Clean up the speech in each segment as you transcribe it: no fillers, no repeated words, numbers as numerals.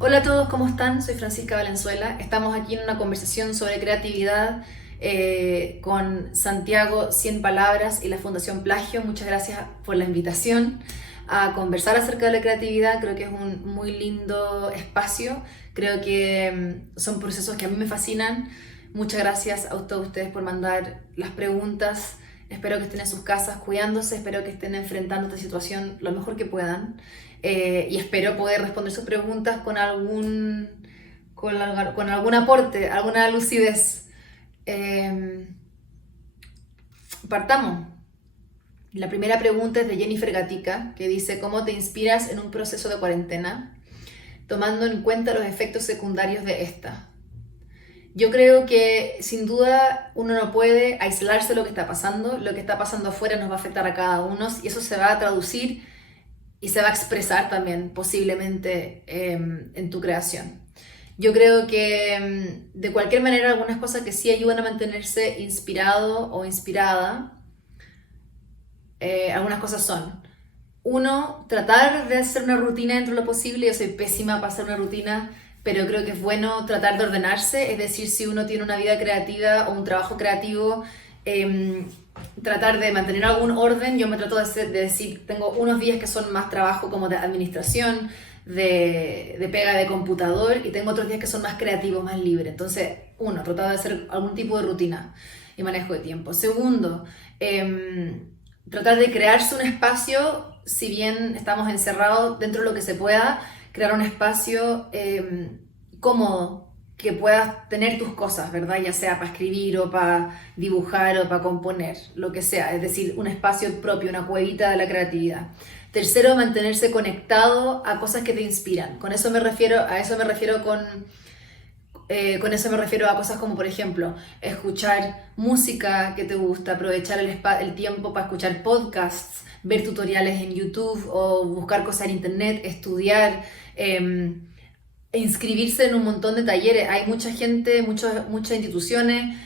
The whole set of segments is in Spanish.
Hola a todos, ¿cómo están? Soy Francisca Valenzuela. Estamos aquí en una conversación sobre creatividad con Santiago 100 Palabras y la Fundación Plagio. Muchas gracias por la invitación a conversar acerca de la creatividad. Creo que es un muy lindo espacio. Creo que son procesos que a mí me fascinan. Muchas gracias a todos ustedes por mandar las preguntas. Espero que estén en sus casas cuidándose, espero que estén enfrentando esta situación lo mejor que puedan. Y espero poder responder sus preguntas con algún aporte, alguna lucidez. Eh, Partamos. La primera pregunta es de Jennifer Gatica, que dice: ¿cómo te inspiras en un proceso de cuarentena, tomando en cuenta los efectos secundarios de esta? Yo creo que sin duda uno no puede aislarse de lo que está pasando afuera nos va a afectar a cada uno y eso se va a traducir y se va a expresar también posiblemente en tu creación. Yo creo que de cualquier manera algunas cosas que sí ayudan a mantenerse inspirado o inspirada, algunas cosas son: uno, tratar de hacer una rutina dentro de lo posible. Yo soy pésima para hacer una rutina, pero creo que es bueno tratar de ordenarse, es decir, si uno tiene una vida creativa o un trabajo creativo, eh, tratar de mantener algún orden. Yo me trato de decir, tengo unos días que son más trabajo como de administración, de pega de computador, y tengo otros días que son más creativos, más libres. Entonces, uno, tratar de hacer algún tipo de rutina y manejo de tiempo. Segundo, tratar de crearse un espacio, si bien estamos encerrados, dentro de lo que se pueda, crear un espacio cómodo, que puedas tener tus cosas, ¿verdad? Ya sea para escribir o para dibujar o para componer, lo que sea, es decir, un espacio propio, una cuevita de la creatividad. Tercero, mantenerse conectado a cosas que te inspiran. Con eso me refiero a cosas como, por ejemplo, escuchar música que te gusta, aprovechar el tiempo para escuchar podcasts, ver tutoriales en YouTube o buscar cosas en internet, estudiar, inscribirse en un montón de talleres. Hay mucha gente, muchas instituciones,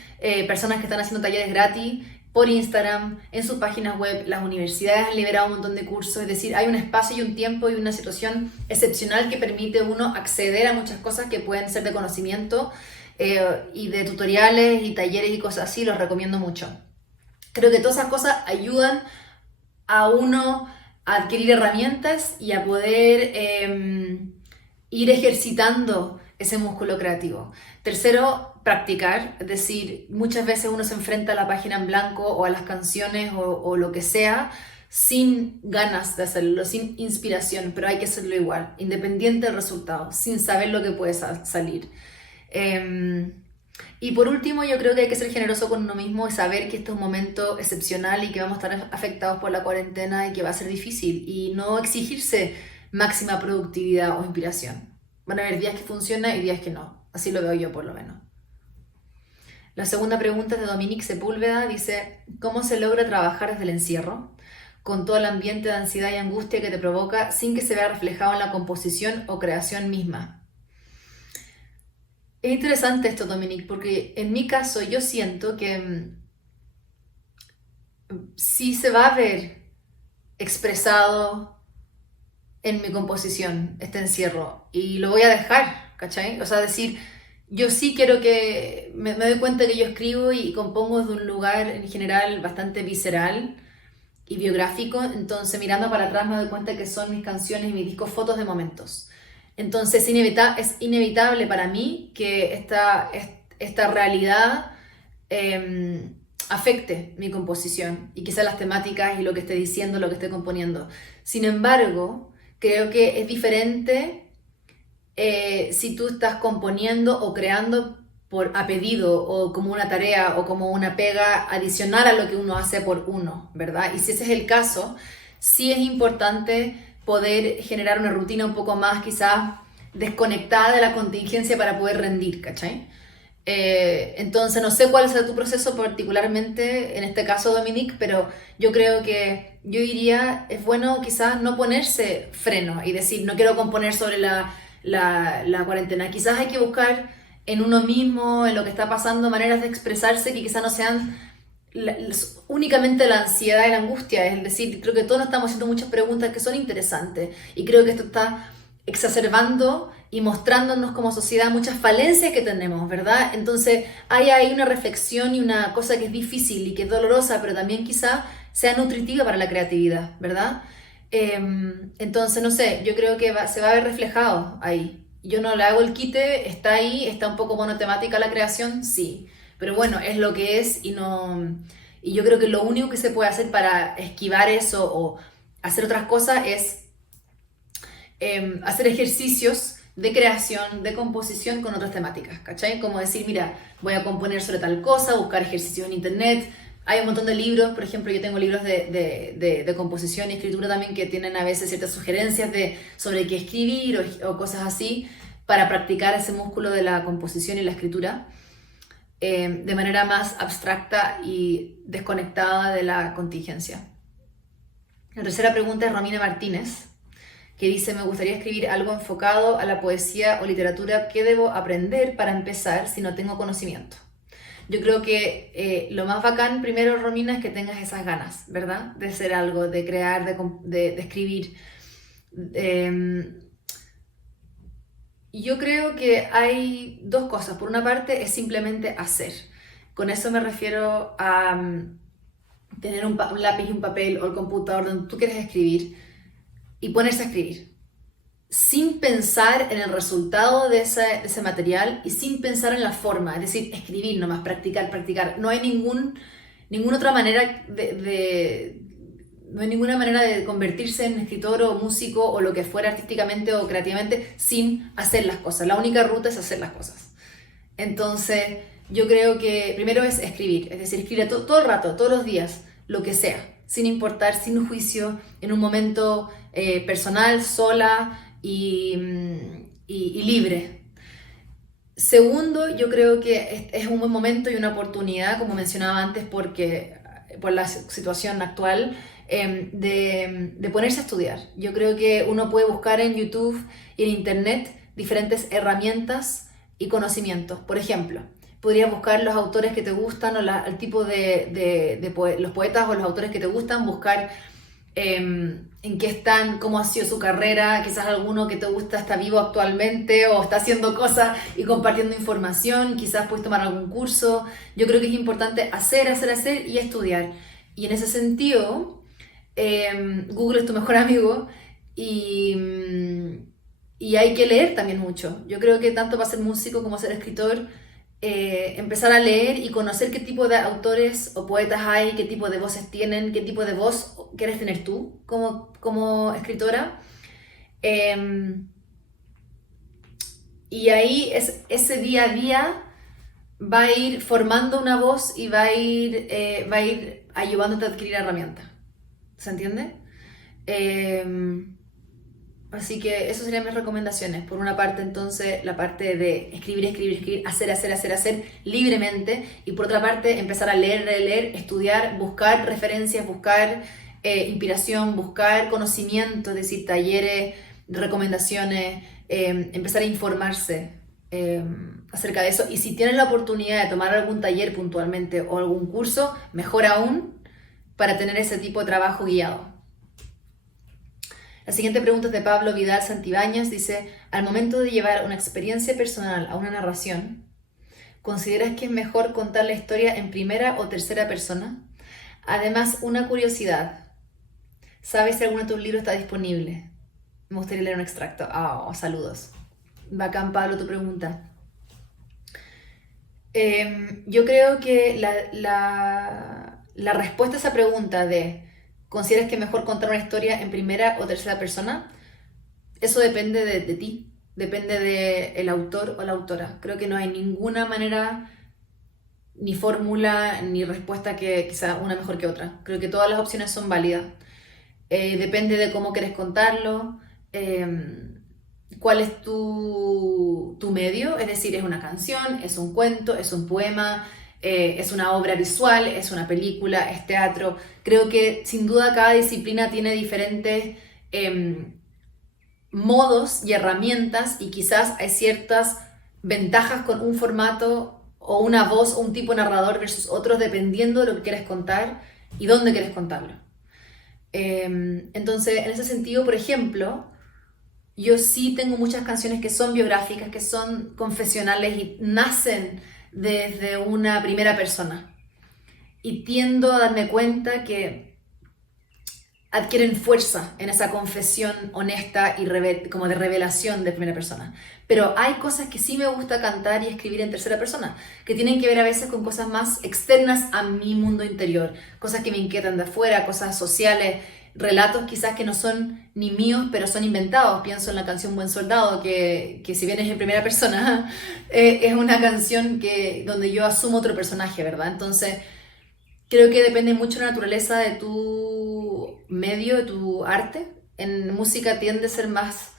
personas que están haciendo talleres gratis por Instagram, en sus páginas web. Las universidades han liberado un montón de cursos, es decir, hay un espacio y un tiempo y una situación excepcional que permite uno acceder a muchas cosas que pueden ser de conocimiento, y de tutoriales y talleres y cosas así. Los recomiendo mucho. Creo que todas esas cosas ayudan a uno a adquirir herramientas y a poder ir ejercitando ese músculo creativo. Tercero, practicar, es decir, muchas veces uno se enfrenta a la página en blanco o a las canciones o lo que sea sin ganas de hacerlo, sin inspiración, pero hay que hacerlo igual, independiente del resultado, sin saber lo que puede salir. Eh, y por último, yo creo que hay que ser generoso con uno mismo y saber que este es un momento excepcional y que vamos a estar afectados por la cuarentena y que va a ser difícil, y no exigirse máxima productividad o inspiración. Van a haber días que funciona y días que no. Así lo veo yo, por lo menos. La segunda pregunta es de Dominique Sepúlveda. Dice: ¿cómo se logra trabajar desde el encierro, con todo el ambiente de ansiedad y angustia que te provoca, sin que se vea reflejado en la composición o creación misma? Es interesante esto, Dominique, porque en mi caso yo siento que sí se va a ver expresado en mi composición este encierro, y lo voy a dejar, ¿cachai? O sea, decir, yo sí quiero que me doy cuenta que yo escribo y compongo desde un lugar en general bastante visceral y biográfico. Entonces, mirando para atrás, me doy cuenta que son mis canciones y mis discos fotos de momentos. Entonces es inevitable para mí que esta realidad eh, afecte mi composición y quizás las temáticas y lo que esté diciendo, lo que esté componiendo. Sin embargo, creo que es diferente si tú estás componiendo o creando a pedido o como una tarea o como una pega adicional a lo que uno hace por uno, ¿verdad? Y si ese es el caso, sí es importante poder generar una rutina un poco más quizás desconectada de la contingencia para poder rendir, ¿cachai? Entonces no sé cuál es tu proceso particularmente en este caso, Dominique, pero yo creo que yo diría, es bueno quizás no ponerse freno y decir, no quiero componer sobre la cuarentena. Quizás hay que buscar en uno mismo, en lo que está pasando, maneras de expresarse que quizás no sean únicamente la ansiedad y la angustia. Es decir, creo que todos nos estamos haciendo muchas preguntas que son interesantes, y creo que esto está exacerbando y mostrándonos como sociedad muchas falencias que tenemos, ¿verdad? Entonces hay una reflexión y una cosa que es difícil y que es dolorosa, pero también quizá sea nutritiva para la creatividad, ¿verdad? Entonces, no sé, yo creo que se va a ver reflejado ahí. Yo no le hago el quite, está ahí, está un poco monotemática la creación, sí, pero bueno, es lo que es y no... Y yo creo que lo único que se puede hacer para esquivar eso o hacer otras cosas es hacer ejercicios de creación, de composición con otras temáticas, ¿cachai? Como decir, mira, voy a componer sobre tal cosa, buscar ejercicios en internet. Hay un montón de libros, por ejemplo, yo tengo libros de composición y escritura también que tienen a veces ciertas sugerencias sobre qué escribir o cosas así para practicar ese músculo de la composición y la escritura de manera más abstracta y desconectada de la contingencia. La tercera pregunta es Romina Martínez, que dice, me gustaría escribir algo enfocado a la poesía o literatura. ¿Qué debo aprender para empezar si no tengo conocimiento? Yo creo que lo más bacán primero, Romina, es que tengas esas ganas, ¿verdad? De hacer algo, de crear, de escribir. Yo creo que hay dos cosas. Por una parte es simplemente hacer. Con eso me refiero a tener un lápiz y un papel o el computador donde tú quieres escribir y ponerse a escribir sin pensar en el resultado de ese material y sin pensar en la forma, es decir, escribir nomás, practicar, practicar. No hay ninguna otra manera no hay ninguna manera de convertirse en escritor o músico o lo que fuera artísticamente o creativamente sin hacer las cosas. La única ruta es hacer las cosas. Entonces, yo creo que primero es escribir, es decir, escribir todo el rato, todos los días, lo que sea, sin importar, sin juicio, en un momento personal, sola y libre. Segundo, yo creo que es un buen momento y una oportunidad, como mencionaba antes, por la situación actual, de ponerse a estudiar. Yo creo que uno puede buscar en YouTube y en Internet diferentes herramientas y conocimientos. Por ejemplo, podrías buscar los autores que te gustan o el tipo los poetas o los autores que te gustan, buscar en qué están, cómo ha sido su carrera, quizás alguno que te gusta está vivo actualmente o está haciendo cosas y compartiendo información, quizás puedes tomar algún curso. Yo creo que es importante hacer y estudiar. Y en ese sentido, Google es tu mejor amigo y hay que leer también mucho. Yo creo que tanto para ser músico como ser escritor, empezar a leer y conocer qué tipo de autores o poetas hay, qué tipo de voces tienen, qué tipo de voz quieres tener tú como escritora. Y ahí ese día a día va a ir formando una voz y va a ir ayudándote a adquirir herramientas. ¿Se entiende? Así que esas serían mis recomendaciones. Por una parte, entonces, la parte de escribir, hacer libremente. Y por otra parte, empezar a leer, estudiar, buscar referencias, buscar inspiración, buscar conocimiento, es decir, talleres, recomendaciones, empezar a informarse acerca de eso. Y si tienes la oportunidad de tomar algún taller puntualmente o algún curso, mejor aún, para tener ese tipo de trabajo guiado. La siguiente pregunta es de Pablo Vidal Santibáñez. Dice, al momento de llevar una experiencia personal a una narración, ¿consideras que es mejor contar la historia en primera o tercera persona? Además, una curiosidad. ¿Sabes si alguno de tus libros está disponible? Me gustaría leer un extracto. Saludos. Bacán, Pablo, tu pregunta. Yo creo que la respuesta a esa pregunta de ¿consideras que es mejor contar una historia en primera o tercera persona? Eso depende de ti, depende del autor o la autora. Creo que no hay ninguna manera, ni fórmula, ni respuesta que sea una mejor que otra. Creo que todas las opciones son válidas. Depende de cómo quieres contarlo, cuál es tu medio, es decir, es una canción, es un cuento, es un poema, es una obra visual, es una película, es teatro. Creo que sin duda cada disciplina tiene diferentes modos y herramientas y quizás hay ciertas ventajas con un formato o una voz o un tipo de narrador versus otros dependiendo de lo que quieres contar y dónde quieres contarlo. Entonces, en ese sentido, por ejemplo, yo sí tengo muchas canciones que son biográficas, que son confesionales y nacen desde una primera persona. Y tiendo a darme cuenta que adquieren fuerza en esa confesión honesta y como de revelación de primera persona. Pero hay cosas que sí me gusta cantar y escribir en tercera persona, que tienen que ver a veces con cosas más externas a mi mundo interior, cosas que me inquietan de afuera, cosas sociales, relatos quizás que no son ni míos, pero son inventados. Pienso en la canción Buen Soldado, que si bien es en primera persona, es una canción donde yo asumo otro personaje, ¿verdad? Entonces, creo que depende mucho de la naturaleza de tu medio, de tu arte. En música tiende a ser más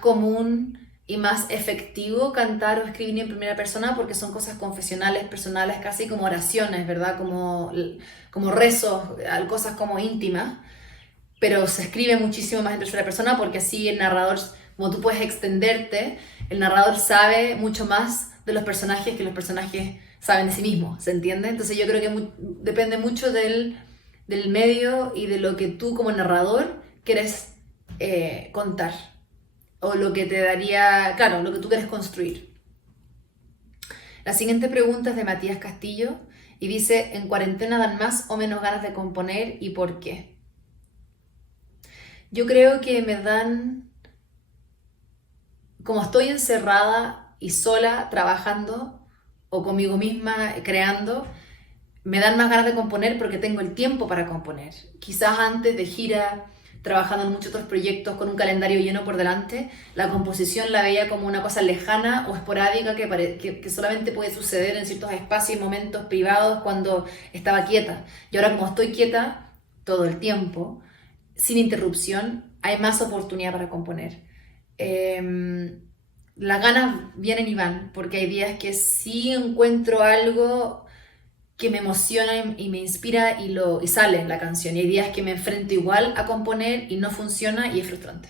común y más efectivo cantar o escribir en primera persona porque son cosas confesionales, personales, casi como oraciones, ¿verdad? Como rezos, cosas como íntimas. Pero se escribe muchísimo más en tercera persona porque así el narrador, como tú puedes extenderte, el narrador sabe mucho más de los personajes que los personajes saben de sí mismos, ¿se entiende? Entonces yo creo que depende mucho del medio y de lo que tú como narrador quieres contar o lo que te daría, claro, lo que tú quieres construir. La siguiente pregunta es de Matías Castillo y dice, ¿en cuarentena dan más o menos ganas de componer y por qué? Yo creo que me dan, como estoy encerrada y sola trabajando o conmigo misma creando, me dan más ganas de componer porque tengo el tiempo para componer. Quizás antes de gira, trabajando en muchos otros proyectos con un calendario lleno por delante, la composición la veía como una cosa lejana o esporádica que solamente puede suceder en ciertos espacios y momentos privados cuando estaba quieta. Y ahora como estoy quieta todo el tiempo, sin interrupción, hay más oportunidad para componer. Las ganas vienen y van, porque hay días que sí encuentro algo que me emociona y me inspira y sale la canción. Y hay días que me enfrento igual a componer y no funciona y es frustrante.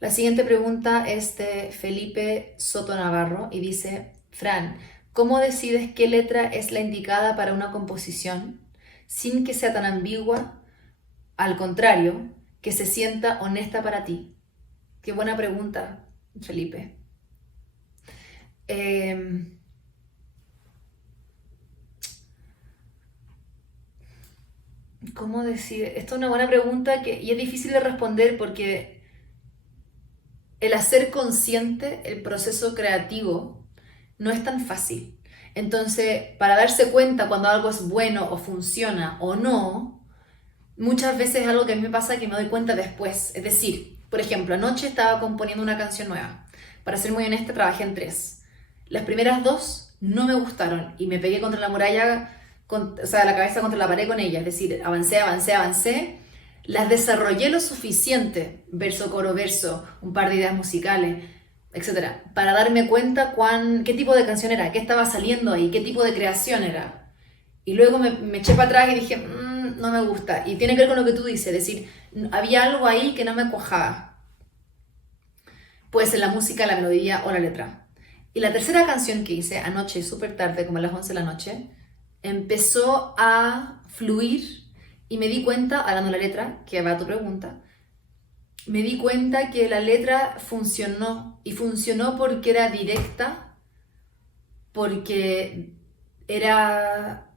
La siguiente pregunta es de Felipe Soto Navarro y dice, Fran, ¿cómo decides qué letra es la indicada para una composición sin que sea tan ambigua? Al contrario, que se sienta honesta para ti. Qué buena pregunta, Felipe. ¿Cómo decir? Esto es una buena pregunta y es difícil de responder porque el hacer consciente el proceso creativo no es tan fácil. Entonces, para darse cuenta cuando algo es bueno o funciona o no, muchas veces es algo que a mí me pasa que me doy cuenta después. Es decir, por ejemplo, anoche estaba componiendo una canción nueva. Para ser muy honesta, trabajé en 3. Las primeras 2 no me gustaron y me pegué contra la muralla, o sea, la cabeza contra la pared con ellas. Es decir, avancé. Las desarrollé lo suficiente, verso, coro, verso, un par de ideas musicales, etcétera, para darme cuenta qué tipo de canción era, qué estaba saliendo ahí, qué tipo de creación era. Y luego me eché para atrás y dije, no me gusta. Y tiene que ver con lo que tú dices, es decir, había algo ahí que no me cuajaba. Puede ser la música, la melodía o la letra. Y la tercera canción que hice anoche, súper tarde, como a las 11 de la noche, empezó a fluir y me di cuenta, hablando de la letra, que va a tu pregunta, me di cuenta que la letra funcionó y funcionó porque era directa, porque era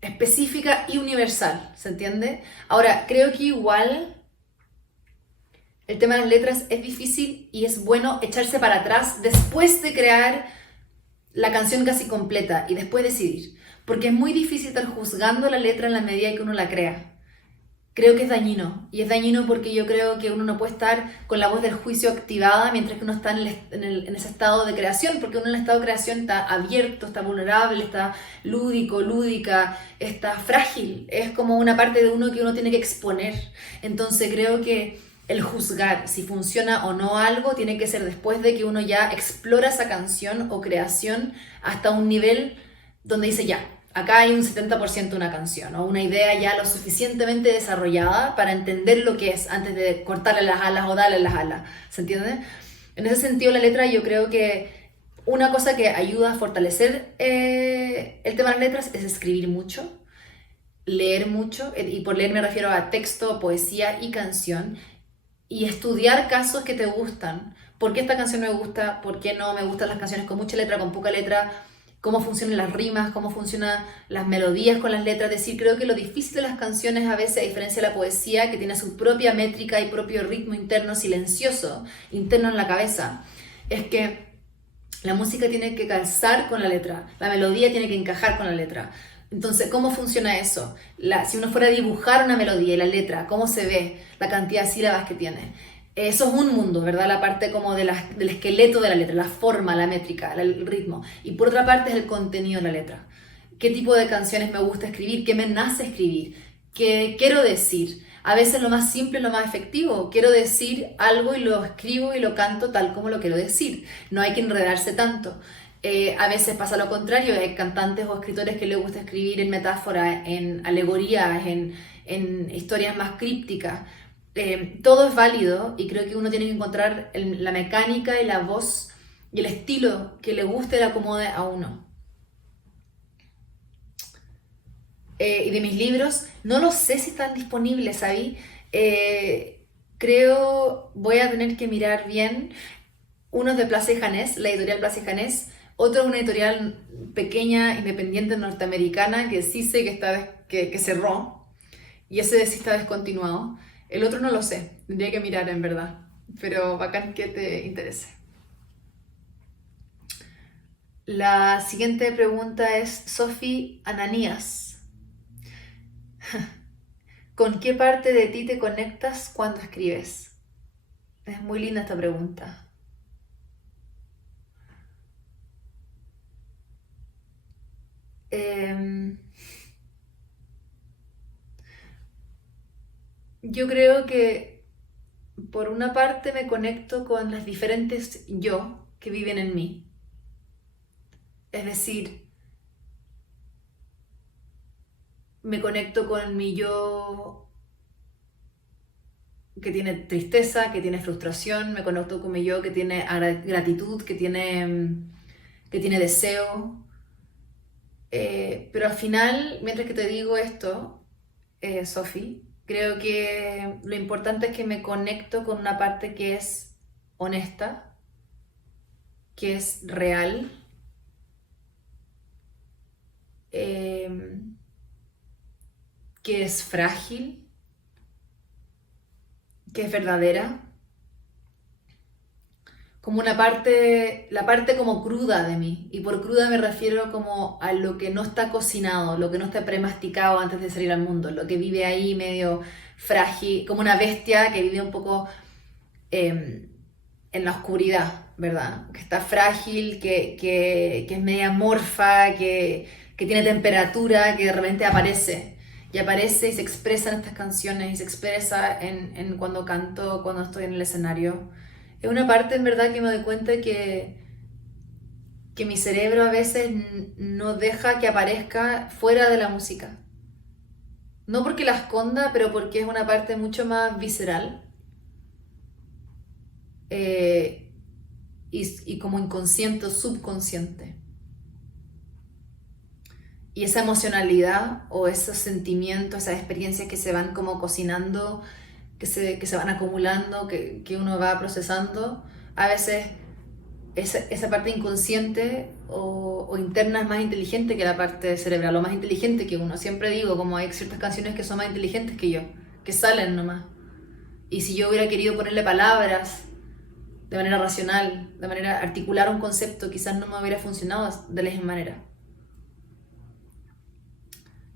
específica y universal, ¿se entiende? Ahora, creo que igual el tema de las letras es difícil y es bueno echarse para atrás después de crear la canción casi completa y después decidir, porque es muy difícil estar juzgando la letra en la medida que uno la crea. Creo que es dañino, y es dañino porque yo creo que uno no puede estar con la voz del juicio activada mientras que uno está en ese estado de creación, porque uno en el estado de creación está abierto, está vulnerable, está lúdico, lúdica, está frágil, es como una parte de uno que uno tiene que exponer. Entonces creo que el juzgar si funciona o no algo tiene que ser después de que uno ya explora esa canción o creación hasta un nivel donde dice ya, acá hay un 70% de una canción o una idea ya lo suficientemente desarrollada para entender lo que es antes de cortarle las alas o darle las alas, ¿se entiende? En ese sentido la letra yo creo que una cosa que ayuda a fortalecer el tema de las letras es escribir mucho leer mucho, y por leer me refiero a texto, poesía y canción, y estudiar casos que te gustan. ¿Por qué esta canción me gusta? ¿Por qué no me gustan las canciones con mucha letra, con poca letra? ¿Cómo funcionan las rimas? ¿Cómo funcionan las melodías con las letras? Es decir, creo que lo difícil de las canciones a veces, a diferencia de la poesía, que tiene su propia métrica y propio ritmo interno silencioso, interno en la cabeza, es que la música tiene que calzar con la letra, la melodía tiene que encajar con la letra. Entonces, ¿cómo funciona eso? Si uno fuera a dibujar una melodía y la letra, ¿cómo se ve la cantidad de sílabas que tiene? Eso es un mundo, ¿verdad? La parte como del esqueleto de la letra, la forma, la métrica, el ritmo. Y por otra parte es el contenido de la letra. ¿Qué tipo de canciones me gusta escribir? ¿Qué me nace escribir? ¿Qué quiero decir? A veces lo más simple es lo más efectivo. Quiero decir algo y lo escribo y lo canto tal como lo quiero decir. No hay que enredarse tanto. A veces pasa lo contrario, hay cantantes o escritores que les gusta escribir en metáforas, en alegorías, en historias más crípticas. Todo es válido y creo que uno tiene que encontrar la mecánica y la voz y el estilo que le guste y le acomode a uno. Y de mis libros, no lo sé si están disponibles, ¿sabí? Creo, voy a tener que mirar bien. Uno es de Plaza y Janés, la editorial Plaza y Janés. Otro es una editorial pequeña, independiente norteamericana, que sí sé que, que cerró. Y ese sí está descontinuado. El otro no lo sé, tendría que mirar en verdad. Pero bacán que te interese. La siguiente pregunta es Sophie Ananías. ¿Con qué parte de ti te conectas cuando escribes? Es muy linda esta pregunta. Eh, yo creo que por una parte me conecto con las diferentes yo que viven en mí. Es decir, me conecto con mi yo que tiene tristeza, que tiene frustración, me conecto con mi yo que tiene gratitud, que tiene deseo. Pero al final, mientras que te digo esto, Sophie, creo que lo importante es que me conecto con una parte que es honesta, que es real, eh, que es frágil, que es verdadera, como una parte, la parte como cruda de mí. Y por cruda me refiero como a lo que no está cocinado, lo que no está premasticado antes de salir al mundo, lo que vive ahí medio frágil, como una bestia que vive un poco en la oscuridad, ¿verdad? Que está frágil, que es media morfa, que tiene temperatura, que de repente aparece. Y aparece y se expresa en estas canciones y se expresa en cuando canto, cuando estoy en el escenario. Es una parte en verdad que me doy cuenta que mi cerebro a veces no deja que aparezca fuera de la música. No porque la esconda, pero porque es una parte mucho más visceral eh, y como inconsciente o subconsciente. Y esa emocionalidad o esos sentimientos, esas experiencias que se van como cocinando, que se van acumulando, que uno va procesando, a veces esa parte inconsciente o interna es más inteligente que la parte cerebral, o más inteligente que uno. Siempre digo, como hay ciertas canciones que son más inteligentes que yo, que salen nomás. Y si yo hubiera querido ponerle palabras de manera racional, de manera articular un concepto, quizás no me hubiera funcionado de la misma manera.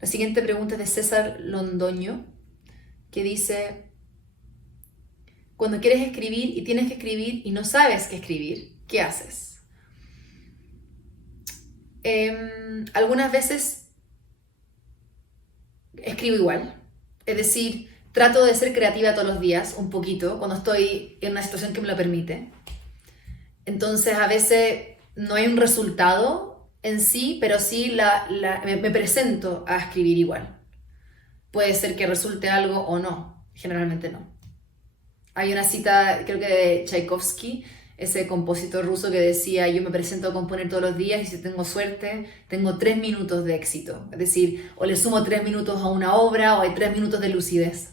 La siguiente pregunta es de César Londoño, que dice, cuando quieres escribir y tienes que escribir y no sabes qué escribir, ¿qué haces? Algunas veces escribo igual, es decir, trato de ser creativa todos los días, un poquito, cuando estoy en una situación que me lo permite. Entonces a veces no hay un resultado en sí, pero sí me presento a escribir igual. Puede ser que resulte algo o no, generalmente no. Hay una cita, creo que de Tchaikovsky, ese compositor ruso que decía, yo me presento a componer todos los días y si tengo suerte, tengo 3 minutos de éxito. Es decir, o le sumo 3 minutos a una obra o hay 3 minutos de lucidez.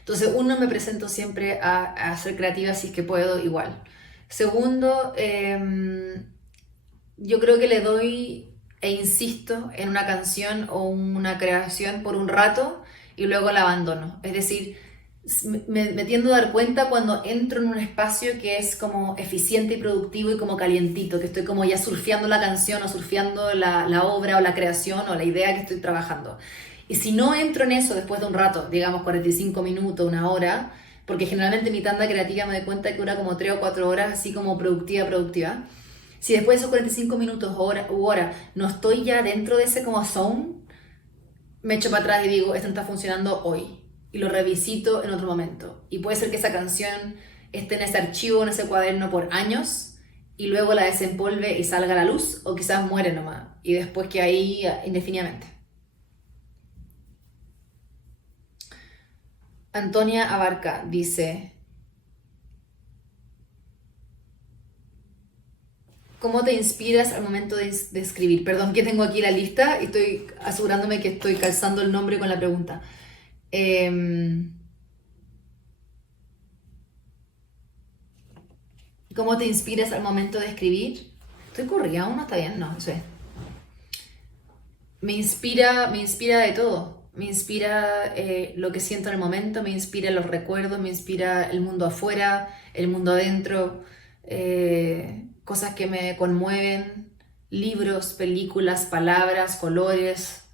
Entonces, uno, me presento siempre a ser creativa si es que puedo igual. Segundo, yo creo que le doy e insisto en una canción o una creación por un rato y luego la abandono. Es decir, me tiendo a dar cuenta cuando entro en un espacio que es como eficiente y productivo y como calientito, que estoy como ya surfeando la canción o surfeando la obra o la creación o la idea que estoy trabajando. Y si no entro en eso después de un rato, digamos 45 minutos, una hora, porque generalmente mi tanda creativa me doy cuenta que dura como 3 o 4 horas, así como productiva. Si después de esos 45 minutos u hora no estoy ya dentro de ese como zone, me echo para atrás y digo, esto no está funcionando hoy. Y lo revisito en otro momento. Y puede ser que esa canción esté en ese archivo, en ese cuaderno por años, y luego la desempolve y salga a la luz, o quizás muere nomás, y después que ahí indefinidamente. Antonia Abarca dice, ¿cómo te inspiras al momento de escribir? Perdón que tengo aquí la lista y estoy asegurándome que estoy calzando el nombre con la pregunta. ¿Cómo te inspiras al momento de escribir? ¿Estoy corrida aún? ¿No está bien? No sé. Me inspira de todo. Me inspira lo que siento en el momento, me inspira los recuerdos, me inspira el mundo afuera, el mundo adentro, cosas que me conmueven, libros, películas, palabras, colores.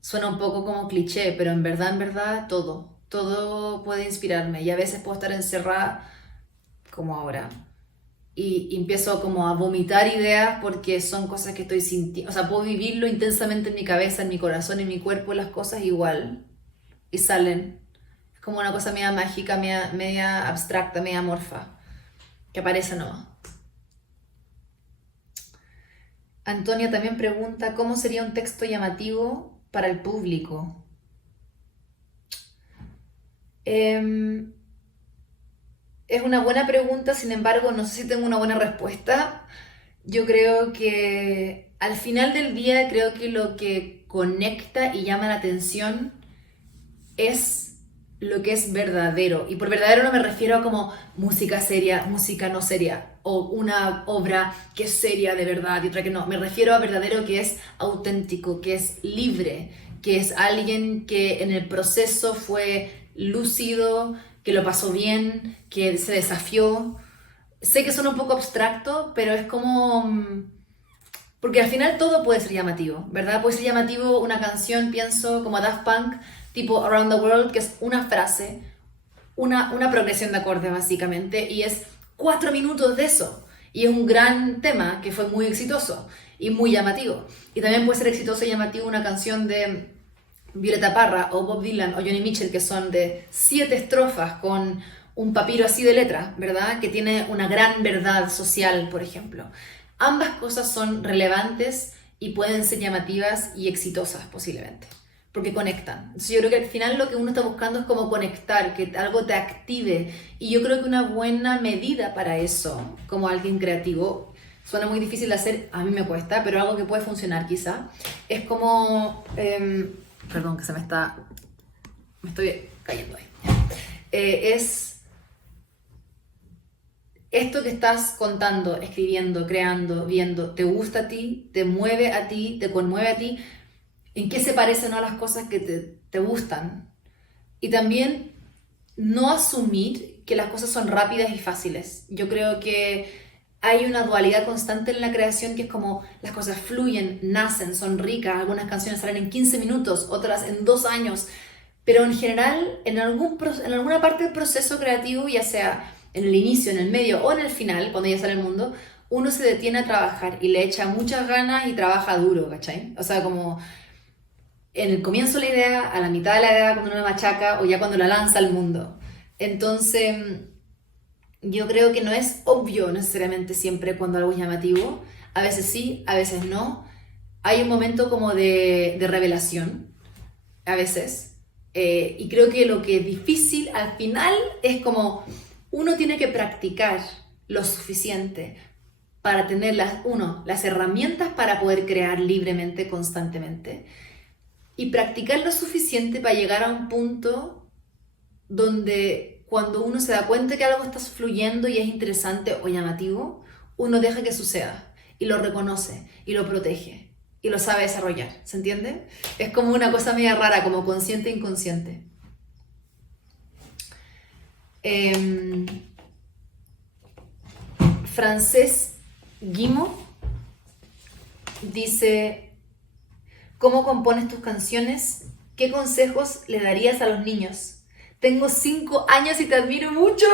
Suena un poco como cliché, pero en verdad, todo puede inspirarme y a veces puedo estar encerrada como ahora y empiezo como a vomitar ideas porque son cosas que estoy sintiendo, o sea, puedo vivirlo intensamente en mi cabeza, en mi corazón, en mi cuerpo, las cosas igual y salen. Es como una cosa media mágica, media abstracta, media amorfa, que aparece nomás. Antonia también pregunta, ¿cómo sería un texto llamativo para el público? Es una buena pregunta, sin embargo, no sé si tengo una buena respuesta. Yo creo que al final del día, creo que lo que conecta y llama la atención es lo que es verdadero. Y por verdadero no me refiero a como música seria, música no seria, o una obra que es seria de verdad y otra que no. Me refiero a verdadero que es auténtico, que es libre, que es alguien que en el proceso fue lúcido, que lo pasó bien, que se desafió. Sé que suena un poco abstracto, pero es como... porque al final todo puede ser llamativo, ¿verdad? Puede ser llamativo una canción, pienso, como Daft Punk, tipo Around the World, que es una frase, una progresión de acordes básicamente, y es 4 minutos de eso. Y es un gran tema que fue muy exitoso y muy llamativo. Y también puede ser exitoso y llamativo una canción de Violeta Parra o Bob Dylan o Johnny Mitchell, que son de 7 estrofas con un papiro así de letras, ¿verdad? Que tiene una gran verdad social, por ejemplo. Ambas cosas son relevantes y pueden ser llamativas y exitosas posiblemente, porque conectan. Entonces yo creo que al final lo que uno está buscando es como conectar, que algo te active. Y yo creo que una buena medida para eso, como alguien creativo, suena muy difícil de hacer, a mí me cuesta, pero algo que puede funcionar quizá, es como... perdón, que me estoy cayendo ahí. Es esto que estás contando, escribiendo, creando, viendo, ¿te gusta a ti? ¿Te mueve a ti? ¿Te conmueve a ti? ¿En qué se parecen a las cosas que te gustan? Y también no asumir que las cosas son rápidas y fáciles. Yo creo que hay una dualidad constante en la creación que es como las cosas fluyen, nacen, son ricas, algunas canciones salen en 15 minutos, otras en 2 años, pero en general en alguna parte del proceso creativo, ya sea en el inicio, en el medio o en el final, cuando ya sale el mundo, uno se detiene a trabajar y le echa muchas ganas y trabaja duro, ¿cachai? O sea, como en el comienzo de la idea, a la mitad de la idea cuando uno la machaca o ya cuando la lanza al mundo. Entonces, yo creo que no es obvio necesariamente siempre cuando algo es llamativo. A veces sí, a veces no. Hay un momento como de revelación, a veces. Y creo que lo que es difícil al final es como uno tiene que practicar lo suficiente para tener las herramientas para poder crear libremente, constantemente, y practicar lo suficiente para llegar a un punto donde cuando uno se da cuenta que algo está fluyendo y es interesante o llamativo, uno deja que suceda y lo reconoce y lo protege y lo sabe desarrollar, ¿se entiende? Es como una cosa media rara, como consciente e inconsciente. Francés Guimo dice: ¿cómo compones tus canciones? ¿Qué consejos le darías a los niños? Tengo 5 años y te admiro mucho.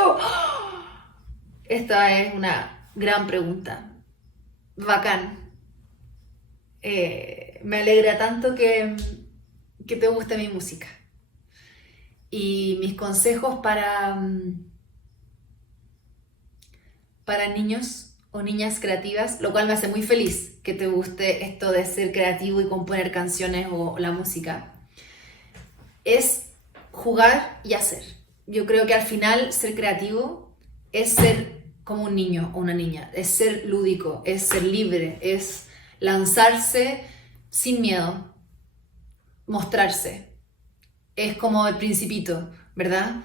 Esta es una gran pregunta. Bacán. Me alegra tanto que te guste mi música. Y mis consejos para niños o niñas creativas, lo cual me hace muy feliz que te guste esto de ser creativo y componer canciones o la música, es jugar y hacer. Yo creo que al final ser creativo es ser como un niño o una niña, es ser lúdico, es ser libre, es lanzarse sin miedo, mostrarse. Es como el Principito, ¿verdad?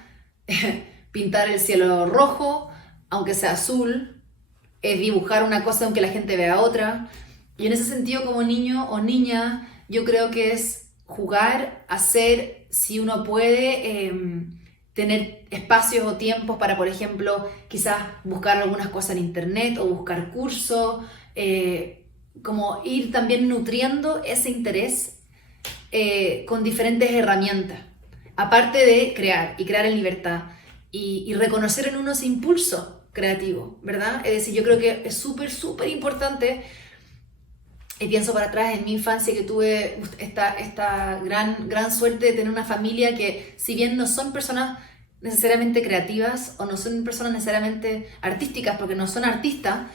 Pintar el cielo rojo, aunque sea azul, es dibujar una cosa aunque la gente vea otra. Y en ese sentido, como niño o niña, yo creo que es jugar, hacer, si uno puede, tener espacios o tiempos para, por ejemplo, quizás buscar algunas cosas en internet o buscar cursos, como ir también nutriendo ese interés con diferentes herramientas, aparte de crear y crear en libertad y reconocer en uno ese impulso creativo, ¿verdad? Es decir, yo creo que es súper, súper importante. Y pienso para atrás en mi infancia que tuve esta gran suerte de tener una familia que, si bien no son personas necesariamente creativas o no son personas necesariamente artísticas, porque no son artistas,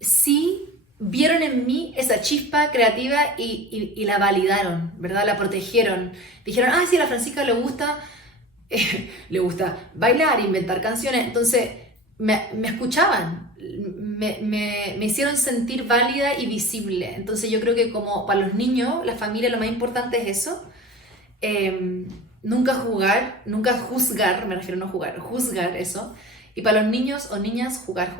sí vieron en mí esa chispa creativa y la validaron, ¿verdad? La protegieron. Dijeron, ah, sí, a la Francisca le gusta bailar, inventar canciones. Entonces me escuchaban, me hicieron sentir válida y visible. Entonces yo creo que como para los niños, la familia, lo más importante es eso. Nunca juzgar, me refiero a no jugar, juzgar eso. Y para los niños o niñas, jugar,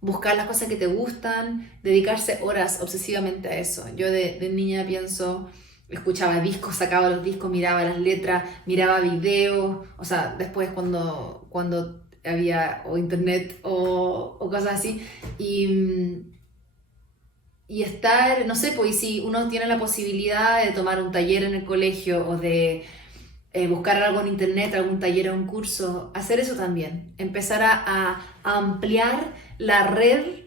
buscar las cosas que te gustan, dedicarse horas obsesivamente a eso. Yo de niña pienso, escuchaba discos, sacaba los discos, miraba las letras, miraba videos, o sea, después cuando había o internet o cosas así, y estar, no sé, pues si uno tiene la posibilidad de tomar un taller en el colegio o de buscar algo en internet, algún taller o un curso, hacer eso también, empezar a ampliar la red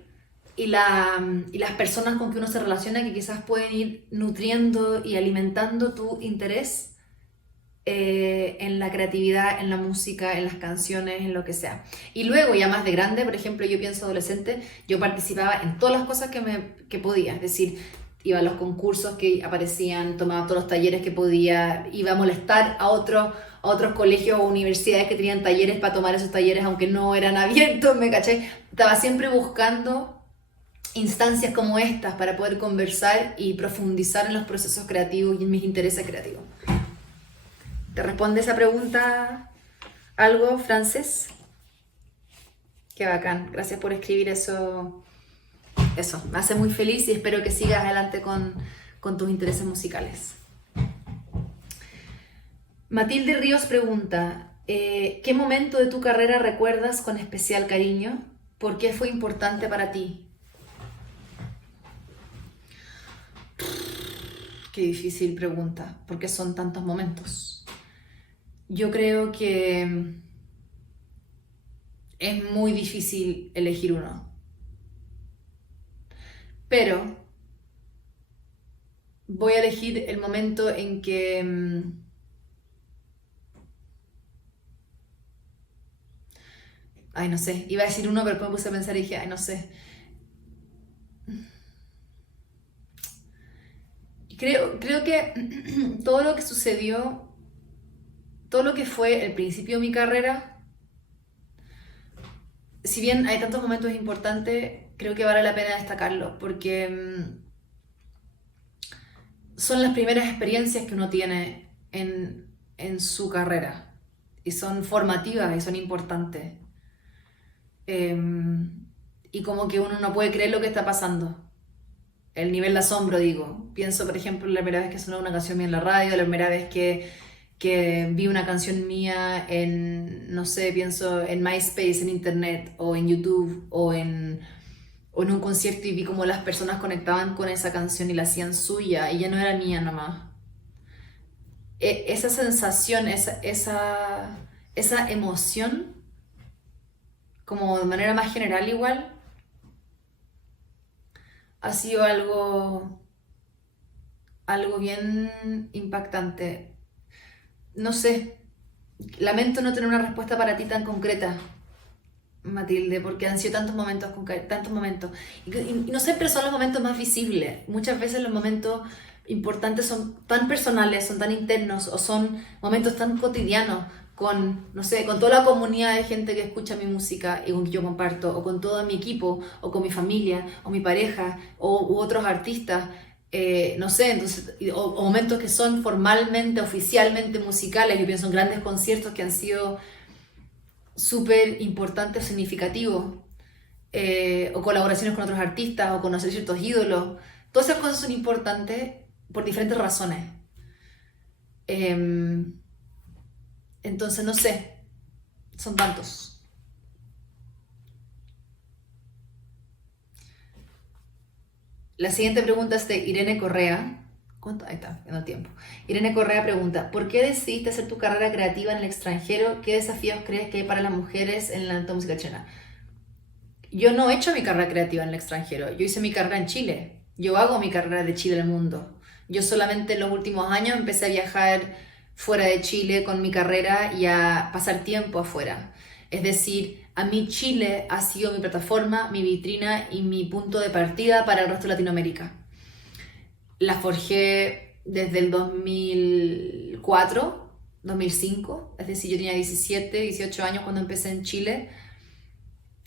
y las personas con que uno se relaciona que quizás pueden ir nutriendo y alimentando tu interés en la creatividad, en la música, en las canciones, en lo que sea. Y luego, ya más de grande, por ejemplo, yo pienso adolescente, yo participaba en todas las cosas que podía, es decir, iba a los concursos que aparecían, tomaba todos los talleres que podía, iba a molestar a otros colegios o universidades que tenían talleres para tomar esos talleres, aunque no eran abiertos, ¿me caché? Estaba siempre buscando instancias como estas para poder conversar y profundizar en los procesos creativos y en mis intereses creativos. ¿Te responde esa pregunta algo, Frances? Qué bacán, gracias por escribir eso. Eso, me hace muy feliz y espero que sigas adelante con tus intereses musicales. Matilde Ríos pregunta, ¿qué momento de tu carrera recuerdas con especial cariño? ¿Por qué fue importante para ti? Qué difícil pregunta, porque son tantos momentos. Yo creo que es muy difícil elegir uno. Pero voy a elegir el momento en que ay, no sé, iba a decir uno, pero después me puse a pensar y dije, ay, no sé. Creo que todo lo que sucedió, todo lo que fue el principio de mi carrera, si bien hay tantos momentos importantes, creo que vale la pena destacarlos, porque son las primeras experiencias que uno tiene en su carrera, y son formativas y son importantes. Y como que uno no puede creer lo que está pasando. El nivel de asombro, digo. Pienso, por ejemplo, la primera vez que sonó una canción mía en la radio, la primera vez que vi una canción mía en, no sé, pienso en MySpace, en Internet, o en YouTube, o en un concierto, y vi cómo las personas conectaban con esa canción y la hacían suya, y ya no era mía nomás. Esa sensación, esa emoción, como de manera más general igual, ha sido algo bien impactante. No sé, lamento no tener una respuesta para ti tan concreta, Matilde, porque han sido tantos momentos, tantos momentos. Y no siempre son los momentos más visibles. Muchas veces los momentos importantes son tan personales, son tan internos, o son momentos tan cotidianos con, no sé, con toda la comunidad de gente que escucha mi música y con que yo comparto, o con todo mi equipo, o con mi familia, o mi pareja, u otros artistas. No sé, entonces, o momentos que son formalmente, oficialmente musicales. Yo pienso en grandes conciertos que han sido súper importantes, significativos, o colaboraciones con otros artistas, o conocer ciertos ídolos. Todas esas cosas son importantes por diferentes razones. Eh, entonces, no sé, son tantos. La siguiente pregunta es de Irene Correa. ¿Cuánto? Ahí está, no tiempo. Irene Correa pregunta: ¿por qué decidiste hacer tu carrera creativa en el extranjero? ¿Qué desafíos crees que hay para las mujeres en la música chilena? Yo no he hecho mi carrera creativa en el extranjero, yo hice mi carrera en Chile. Yo hago mi carrera de Chile al mundo. Yo solamente en los últimos años empecé a viajar fuera de Chile con mi carrera y a pasar tiempo afuera. Es decir, a mí Chile ha sido mi plataforma, mi vitrina y mi punto de partida para el resto de Latinoamérica. La forjé desde el 2004, 2005, es decir, yo tenía 17, 18 años cuando empecé en Chile.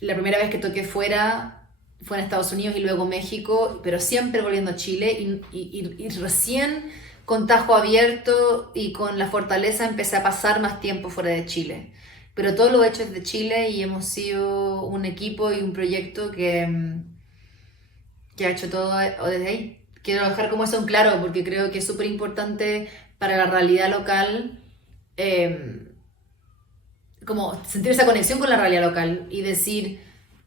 La primera vez que toqué fuera fue en Estados Unidos y luego México, pero siempre volviendo a Chile, y recién con tajo abierto y con la fortaleza empecé a pasar más tiempo fuera de Chile. Pero todo lo he hecho desde Chile y hemos sido un equipo y un proyecto que ha hecho todo desde ahí. Quiero dejar como eso en claro, porque creo que es súper importante para la realidad local, eh, como sentir esa conexión con la realidad local y decir,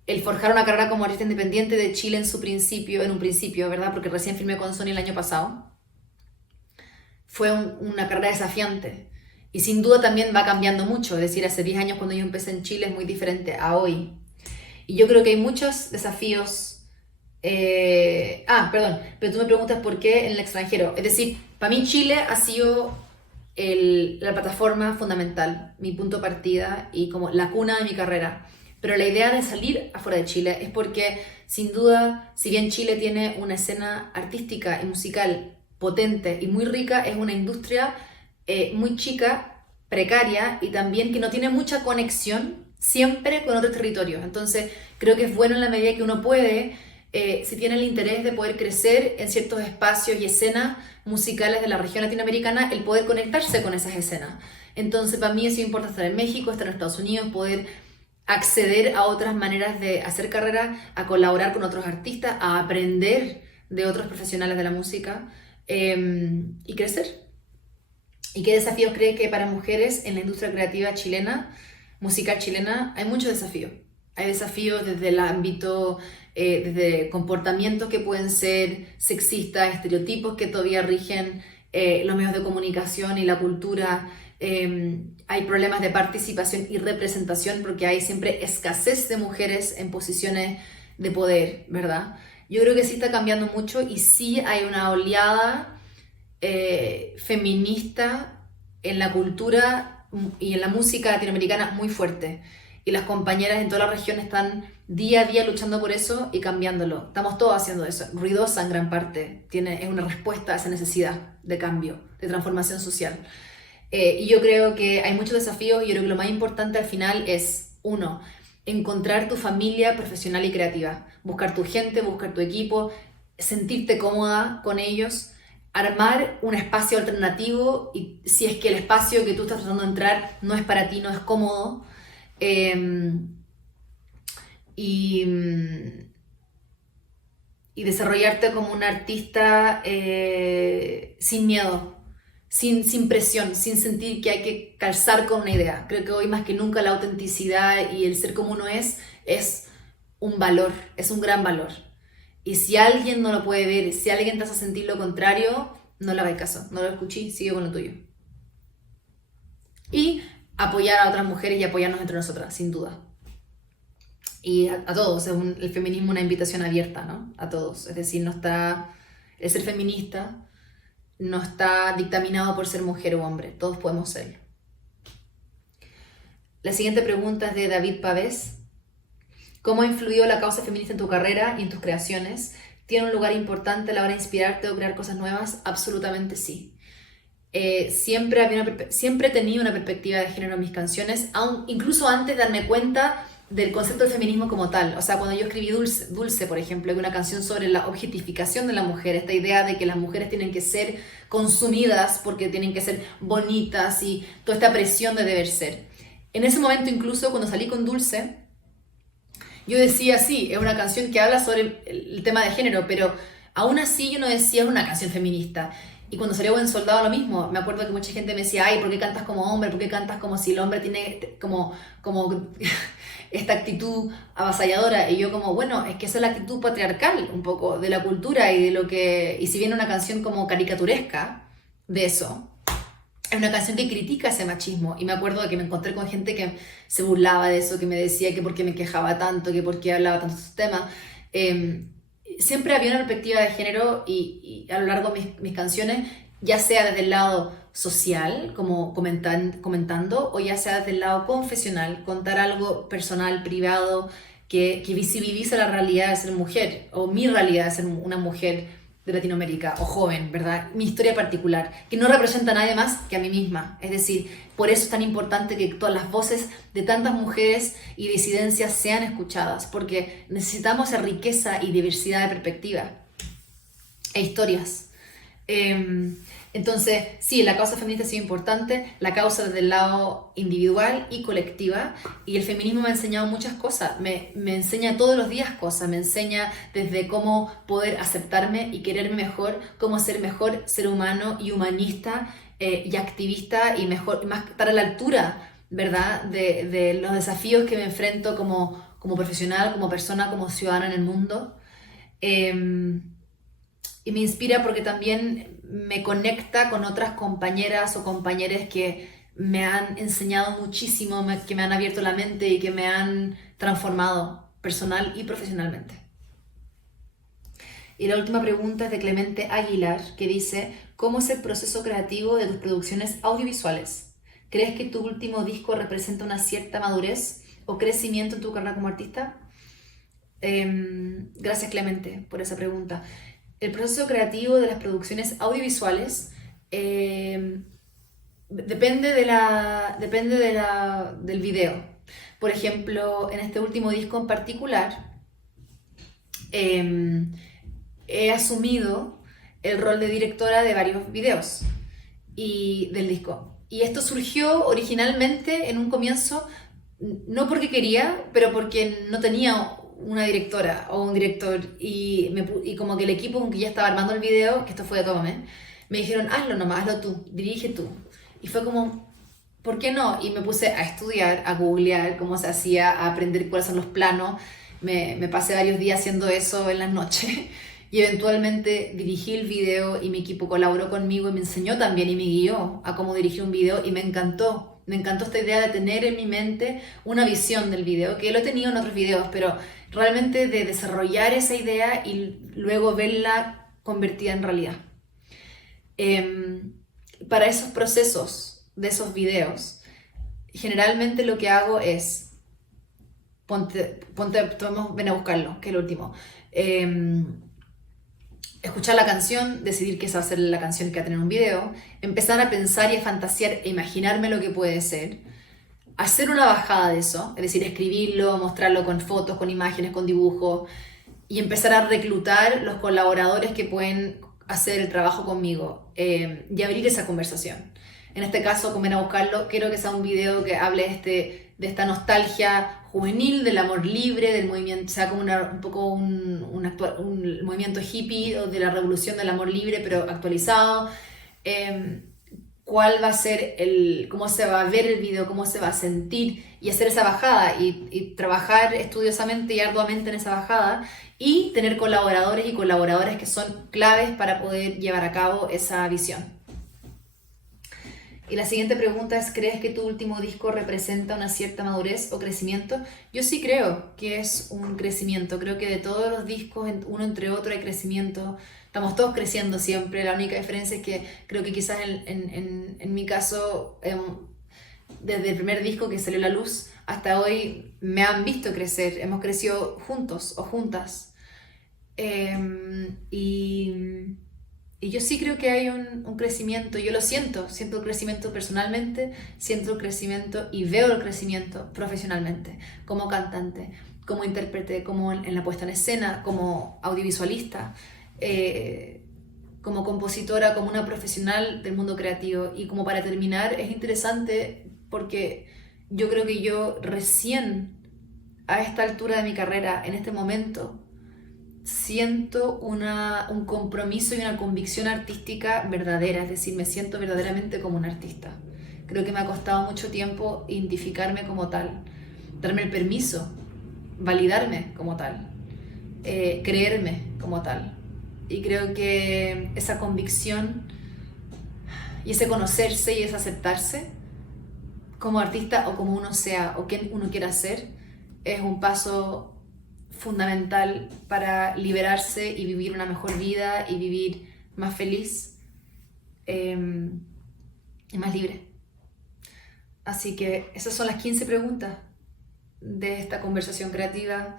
el forjar una carrera como artista independiente de Chile en un principio, ¿verdad? Porque recién firmé con Sony el año pasado, fue una carrera desafiante. Y sin duda también va cambiando mucho, es decir, hace 10 años cuando yo empecé en Chile es muy diferente a hoy. Y yo creo que hay muchos desafíos. Perdón, pero tú me preguntas por qué en el extranjero. Es decir, para mí Chile ha sido la plataforma fundamental, mi punto de partida y como la cuna de mi carrera. Pero la idea de salir afuera de Chile es porque, sin duda, si bien Chile tiene una escena artística y musical potente y muy rica, es una industria muy chica, precaria, y también que no tiene mucha conexión siempre con otros territorios. Entonces, creo que es bueno en la medida que uno puede, si tiene el interés de poder crecer en ciertos espacios y escenas musicales de la región latinoamericana, el poder conectarse con esas escenas. Entonces, para mí es importante estar en México, estar en Estados Unidos, poder acceder a otras maneras de hacer carrera, a colaborar con otros artistas, a aprender de otros profesionales de la música, y crecer. ¿Y qué desafíos crees que para mujeres en la industria creativa chilena, musical chilena, hay muchos desafíos? Hay desafíos desde el ámbito, desde comportamientos que pueden ser sexistas, estereotipos que todavía rigen los medios de comunicación y la cultura. Hay problemas de participación y representación porque hay siempre escasez de mujeres en posiciones de poder, ¿verdad? Yo creo que sí está cambiando mucho y sí hay una oleada feminista en la cultura y en la música latinoamericana muy fuerte. Y las compañeras en toda la región están día a día luchando por eso y cambiándolo. Estamos todos haciendo eso. Ruidosa en gran parte es una respuesta a esa necesidad de cambio, de transformación social. Y yo creo que hay muchos desafíos y yo creo que lo más importante al final es, uno, encontrar tu familia profesional y creativa, buscar tu gente, buscar tu equipo, sentirte cómoda con ellos, armar un espacio alternativo y si es que el espacio que tú estás tratando de entrar no es para ti, no es cómodo, eh, y, y desarrollarte como un artista sin miedo, sin presión, sin sentir que hay que calzar con una idea. Creo que hoy más que nunca la autenticidad y el ser como uno es un valor, es un gran valor. Y si alguien no lo puede ver, si alguien te hace sentir lo contrario, no le hagas caso, no lo escuché, sigue con lo tuyo. Y apoyar a otras mujeres y apoyarnos entre nosotras, sin duda. Y a todos, el feminismo es una invitación abierta, ¿no? A todos. Es decir, no está, el ser feminista no está dictaminado por ser mujer o hombre, todos podemos serlo. La siguiente pregunta es de David Pavés. ¿Cómo ha influido la causa feminista en tu carrera y en tus creaciones? ¿Tiene un lugar importante a la hora de inspirarte o crear cosas nuevas? Absolutamente sí. Siempre he tenido una perspectiva de género en mis canciones, incluso antes de darme cuenta del concepto del feminismo como tal. O sea, cuando yo escribí Dulce, por ejemplo, una canción sobre la objetificación de la mujer, esta idea de que las mujeres tienen que ser consumidas porque tienen que ser bonitas y toda esta presión de deber ser. En ese momento, incluso cuando salí con Dulce, yo decía, sí, es una canción que habla sobre el tema de género, pero aún así yo no decía es una canción feminista. Y cuando salió Buen Soldado lo mismo, me acuerdo que mucha gente me decía, ay, ¿por qué cantas como hombre? ¿Por qué cantas como si el hombre tiene como esta actitud avasalladora? Y yo como, bueno, es que esa es la actitud patriarcal un poco de la cultura y de lo que... Y si viene una canción como caricaturesca de eso, es una canción que critica ese machismo. Y me acuerdo de que me encontré con gente que se burlaba de eso, que me decía que por qué me quejaba tanto, que por qué hablaba tanto de estos temas. Siempre había una perspectiva de género y a lo largo de mis canciones, ya sea desde el lado social, como comentando, o ya sea desde el lado confesional, contar algo personal, privado, que visibiliza la realidad de ser mujer, o mi realidad de ser una mujer de Latinoamérica, o joven, ¿verdad? Mi historia particular, que no representa a nadie más que a mí misma. Es decir, por eso es tan importante que todas las voces de tantas mujeres y disidencias sean escuchadas, porque necesitamos esa riqueza y diversidad de perspectiva e historias. Entonces, sí, la causa feminista ha sido importante, la causa desde el lado individual y colectiva, y el feminismo me ha enseñado muchas cosas, me enseña todos los días cosas, me enseña desde cómo poder aceptarme y quererme mejor, cómo ser mejor ser humano y humanista y activista y más estar a la altura, ¿verdad?, de los desafíos que me enfrento como profesional, como persona, como ciudadana en el mundo. Y me inspira porque también me conecta con otras compañeras o compañeros que me han enseñado muchísimo, que me han abierto la mente y que me han transformado personal y profesionalmente. Y la última pregunta es de Clemente Aguilar, que dice, ¿cómo es el proceso creativo de tus producciones audiovisuales? ¿Crees que tu último disco representa una cierta madurez o crecimiento en tu carrera como artista? Gracias, Clemente, por esa pregunta. El proceso creativo de las producciones audiovisuales depende del video. Por ejemplo, en este último disco en particular, he asumido el rol de directora de varios videos y del disco. Y esto surgió originalmente en un comienzo, no porque quería, pero porque no tenía una directora o un director y como que el equipo con que ya estaba armando el video, que esto fue de Tómame, me dijeron, hazlo nomás, hazlo tú, dirige tú. Y fue como, ¿por qué no? Y me puse a estudiar, a googlear cómo se hacía, a aprender cuáles son los planos. Me pasé varios días haciendo eso en las noches y eventualmente dirigí el video y mi equipo colaboró conmigo y me enseñó también y me guió a cómo dirigir un video y me encantó. Me encantó esta idea de tener en mi mente una visión del video, que lo he tenido en otros videos, pero realmente de desarrollar esa idea y luego verla convertida en realidad. Para esos procesos de esos videos, generalmente lo que hago es, ven a buscarlo, que es lo último, escuchar la canción, decidir que esa va a ser la canción que va a tener un video, empezar a pensar y a fantasear e imaginarme lo que puede ser, hacer una bajada de eso, es decir, escribirlo, mostrarlo con fotos, con imágenes, con dibujos, y empezar a reclutar los colaboradores que pueden hacer el trabajo conmigo y abrir esa conversación. En este caso, como a buscarlo, quiero que sea un video que hable de esta nostalgia juvenil, del amor libre, del movimiento, sea como un poco un movimiento hippie o de la revolución del amor libre, pero actualizado. Cuál va a ser cómo se va a ver el video, cómo se va a sentir y hacer esa bajada y trabajar estudiosamente y arduamente en esa bajada y tener colaboradores y colaboradoras que son claves para poder llevar a cabo esa visión. Y la siguiente pregunta es, ¿crees que tu último disco representa una cierta madurez o crecimiento? Yo sí creo que es un crecimiento. Creo que de todos los discos, uno entre otro, hay crecimiento. Estamos todos creciendo siempre. La única diferencia es que creo que quizás en mi caso, desde el primer disco que salió a la luz hasta hoy, me han visto crecer. Hemos crecido juntos o juntas. Y yo sí creo que hay un crecimiento, yo lo siento el crecimiento personalmente, siento el crecimiento y veo el crecimiento profesionalmente, como cantante, como intérprete, como en la puesta en escena, como audiovisualista, como compositora, como una profesional del mundo creativo. Y como para terminar, es interesante porque yo creo que yo recién, a esta altura de mi carrera, en este momento, siento un compromiso y una convicción artística verdadera, es decir, me siento verdaderamente como un artista. Creo que me ha costado mucho tiempo identificarme como tal, darme el permiso, validarme como tal, creerme como tal. Y creo que esa convicción y ese conocerse y ese aceptarse como artista o como uno sea o quien uno quiera ser es un paso fundamental para liberarse y vivir una mejor vida y vivir más feliz y más libre. Así que esas son las 15 preguntas de esta conversación creativa.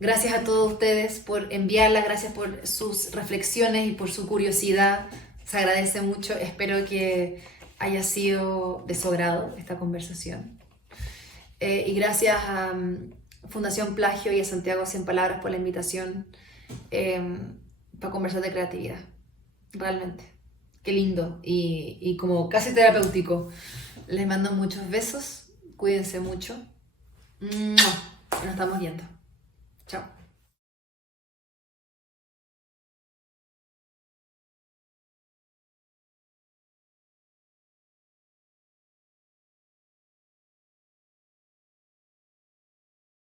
Gracias a todos ustedes por enviarlas, gracias por sus reflexiones y por su curiosidad. Se agradece mucho. Espero que haya sido de su agrado esta conversación. Y gracias a Fundación Plagio y a Santiago 100 Palabras por la invitación para conversar de creatividad. Realmente. Qué lindo y como casi terapéutico. Les mando muchos besos. Cuídense mucho. ¡Mua! Nos estamos viendo. Chao.